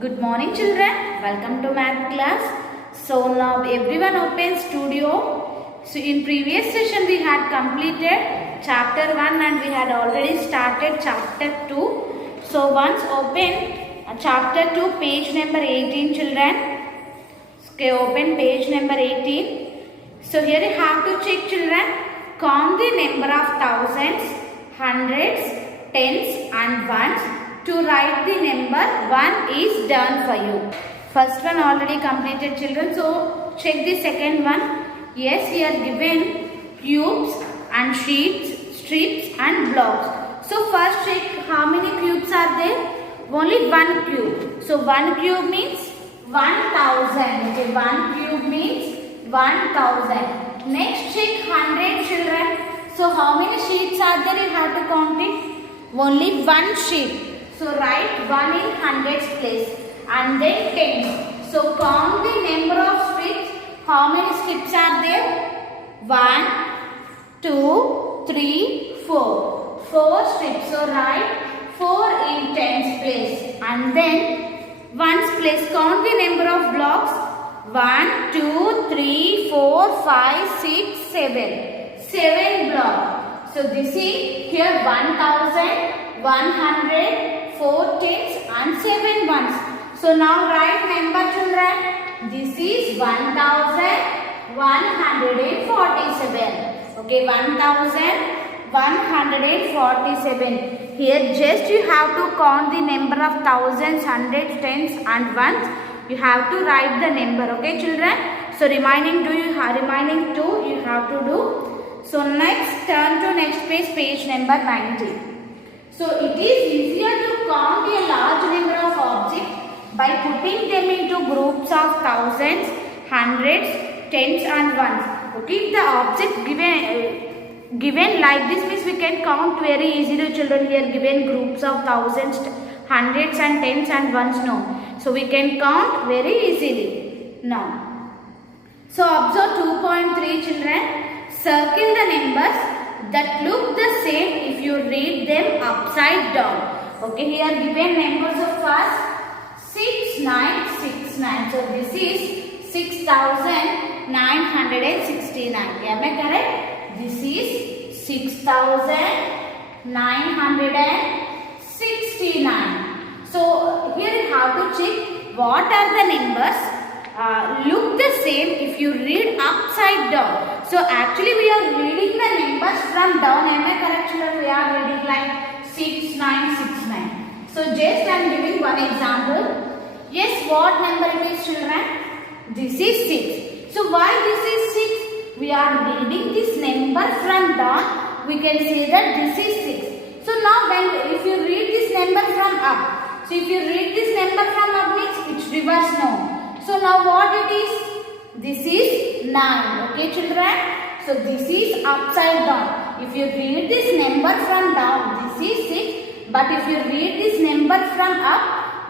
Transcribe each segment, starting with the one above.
Good morning children, welcome to math class. So now everyone open studio. So in previous session we had completed chapter 1 and we had already started chapter 2. So once open chapter 2 page number 18 children. Okay, open page number 18. So here you have to check children. Count the number of thousands, hundreds, tens and ones. To write the number 1 is done for you. First one already completed children. So check the second one. Yes, here given cubes and sheets, strips and blocks. So first check how many cubes are there. Only one cube. So one cube means 1000. Okay, one cube means 1000. Next check 100 children. So how many sheets are there? You have to count it. Only one sheet. So write 1 in hundreds place and then tens. So count the number of strips. How many strips are there? 1, 2, 3, 4. 4 strips. So write 4 in tens place and then ones place. Count the number of blocks. 1, 2, 3, 4, 5, 6, 7. 7 blocks. So this is here 1000, 100. 4 tens and 7 ones. So now write number children. This is 1147. Okay, 1147. Here just you have to count the number of thousands, hundreds, tens and ones. You have to write the number. Okay children. So remaining 2 you have to do. So next turn to next page, page number 90. So it is easier to count a large number of objects by putting them into groups of thousands, hundreds, tens and ones. Okay, if the object given like this means we can count very easily children. Here given groups of thousands, hundreds and tens and ones. No. So we can count very easily. Now. So observe 2.3 children. Circle the numbers that look the same if you read them upside down. Okay, here given numbers of first 6969. So this is 6969. Am I correct? This is 6969. So here you have to check what are the numbers look the same if you read upside down. So actually we are reading the numbers from down. Am I correct children? We are reading like 6969. So just I am giving one example. Yes, what number it is children? This is 6. So why this is 6? We are reading this number from down. We can say that this is 6. So now if you read this number from up. So if you read this number from up means it's reverse now. So now what it is? This is 9. Okay children. So this is upside down. If you read this number from down, this is 6. But if you read this number from up,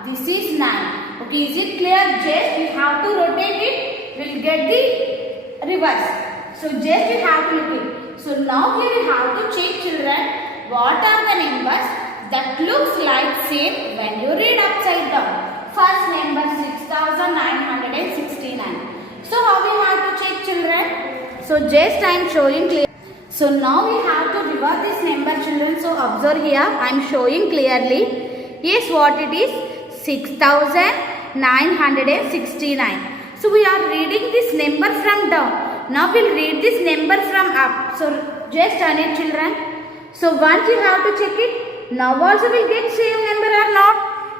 this is 9. Okay, is it clear? Just you have to rotate it. We'll get the reverse. So just you have to look it. So now here you have to check children. What are the numbers that looks like same when you read upside down? First number 6969. So how we have to check children? So just I am showing clear. So now we have to revert this number children. So observe here I am showing clearly. Yes, what it is? 6969. So we are reading this number from down. Now we'll read this number from up. So just turn it children. So once you have to check it. Now also we'll get same number or not?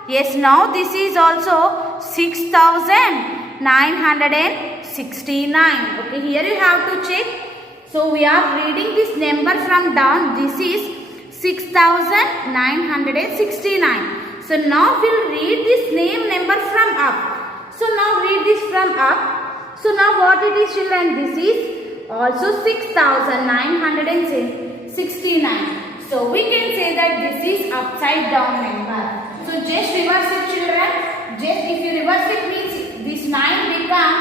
Yes, now this is also 6969. Okay, here you have to check. So we are reading this number from down. This is 6969. So now we'll read this same number from up. So now read this from up. So now what it is children? This is also 6969. So we can say that this is upside down number. So just reverse it children. Just if you reverse it means this 9 become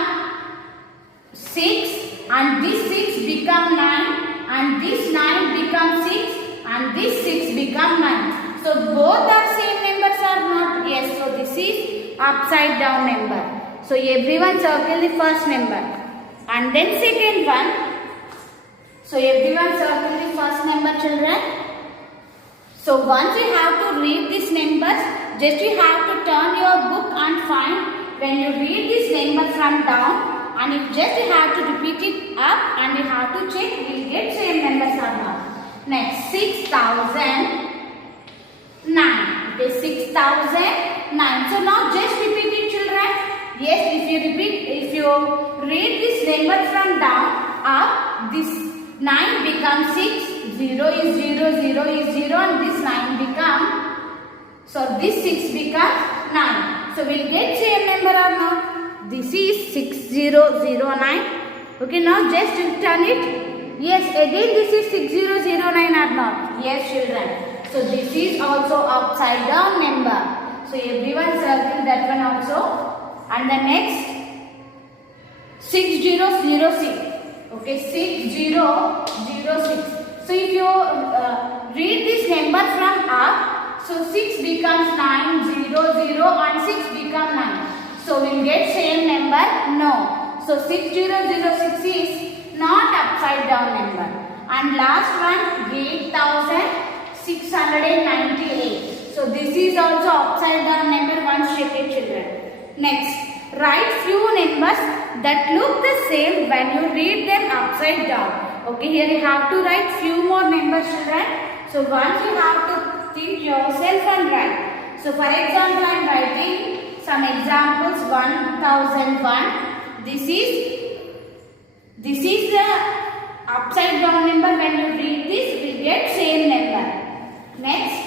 6 and this 6 become 9 and this 9 become 6 and this 6 become 9. So both are same numbers or not? Yes. So this is upside down number. So everyone circle the first number and then second one. So everyone circle the first number, children. So once you have to read these numbers, just you have to turn your book and find when you read this number from down, and you just have to repeat it up and you have to check will you get same numbers or not. Next, 6009. Okay, 6009. So now just repeat it, children. Yes, if you read this number from down up, this 9 becomes 6, 0 is 0, 0 is 0, and this 9 become, so this 6 becomes 9. So we'll get same number or not? This is 6009. Okay, now just turn it. Yes, again this is 6009 or not? Yes, children. So this is also upside down number. So everyone circle that one also. And the next 6006. Okay, 6006. So if you read this number from up, so 6 becomes 9, 0, 0 and 6 become 9. So we'll get same number? No. So 6006 is not upside down number. And last one, 8698. So this is also upside down number. Once check it, children. Next, write few numbers that look the same when you read them upside down. Okay, here you have to write few more numbers, children. So once you have to think yourself and write. So for example, I am writing some examples. 1001. This is the upside down number. When you read this, we get same number. Next,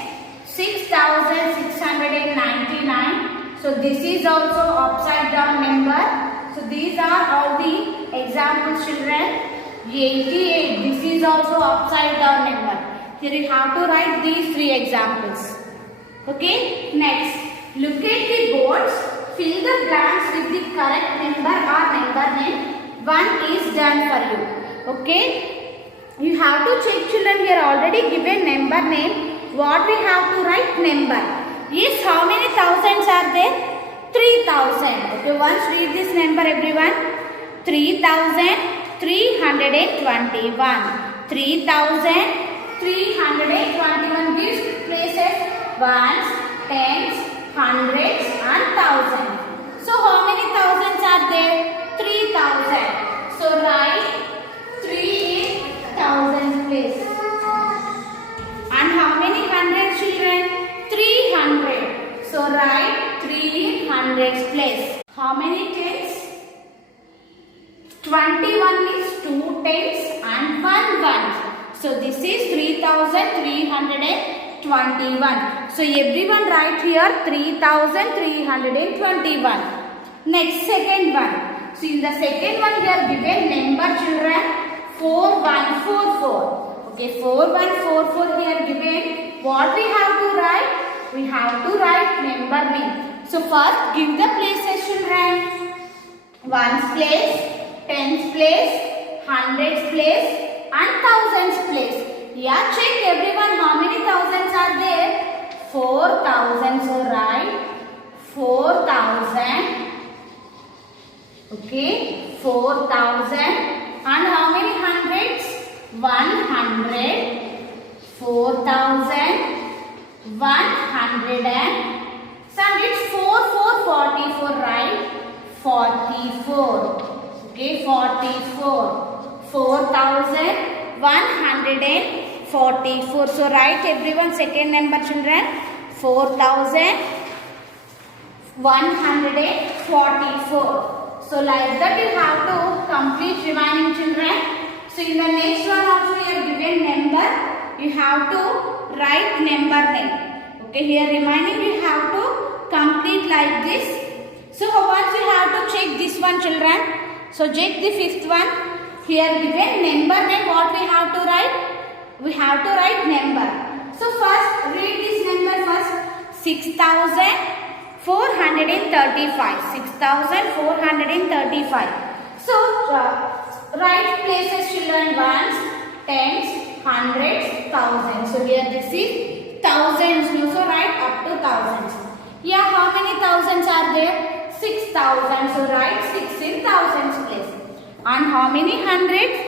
6699. So this is also upside down number. So these are all the examples, children. 88. This is also upside down number. Here you have to write these three examples. Okay. Next, look at the boards. Fill the blanks with the correct number or number name. One is done for you. Okay. You have to check, children. Here already given number name. What we have to write? Number. Yes, how many thousands are there? 3000. Okay, once read this number, everyone. 3321. 3321 gives places ones, tens, hundreds and thousands. So how many thousands are there? 3000. So write 3 in thousands place. And how many hundreds, children? 300. So write 3 in hundreds place. How many tens? 21 is 2 tens and 1 ones. So this is 3321. So everyone write here 3321. Next, second one. So in the second one we are given number, children, 4144. Okay, 4144 here given. What we have to write? We have to write number name. So first give the places, children. Ones place, tens place, hundreds place and thousands place. Yeah, check everyone how many thousands are there? 4000. So write 4000. Okay, 4000. And how many hundreds? 100. 4000. 100 and some it's 44, right? 44. Okay, 44. 4144. So write everyone second number, children. 4144. So like that you have to complete remaining, children. So in the next one also you are given number. You have to write number name. Okay, here remaining you have to complete like this. So once you have to check this one, children. So check the fifth one. Here given number name, what we have to write? We have to write number. So first read this number first. 6435. 6435. So write places, children. Ones, tens, hundreds, thousands. So here this is thousands. So write up to thousands. Yeah, how many thousands are there? 6,000. So write 6 in thousands place. And how many hundreds?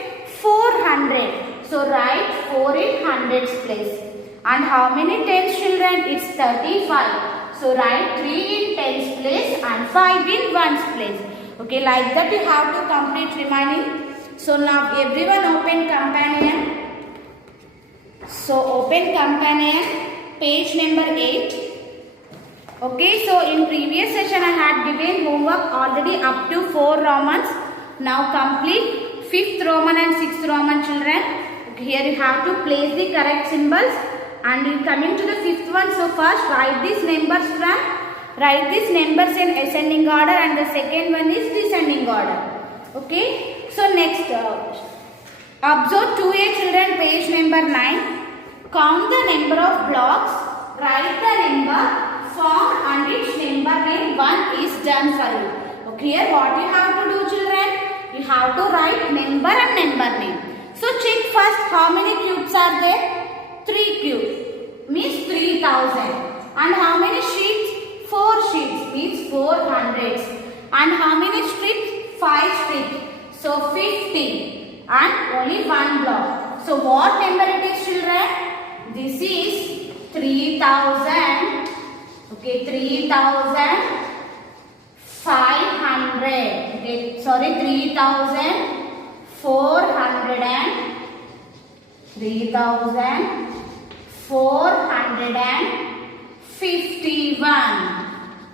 400. So write 4 in hundreds place. And how many tens, children? It's 35. So write 3 in tens place and 5 in ones place. Okay, like that you have to complete remaining. So now everyone open companion. So open companion, page number 8. Okay, so in previous session I had given homework already up to 4 Romans. Now complete 5th Roman and 6th Roman, children. Okay, here you have to place the correct symbols. And you coming to the 5th one. So first write these numbers in ascending order, and the second one is descending order. Okay. So next, observe 2A, children, page number 9. Count the number of blocks. Write the number formed and each number when one is done for you. Okay. Here what you have to do, children? You have to write number and number name. So check first how many cubes are there. 3 cubes means 3000. And how many sheets? 4 sheets means 400. And how many strips? 5 strips. So 50. And only one block. So what number it is, children? This is 3000. Okay, 3500. Okay, sorry, 3400 and 3451.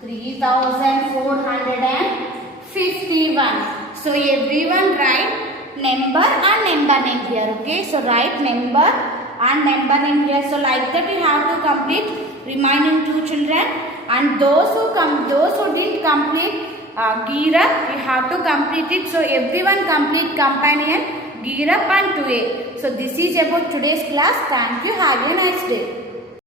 3451. So everyone write number and number name here. Okay, so write number and number name here. So like that you have to complete remaining 2, children. And those who did complete gear up, you have to complete it. So everyone complete companion, gear up and 2A. So this is about today's class. Thank you. Have a nice day.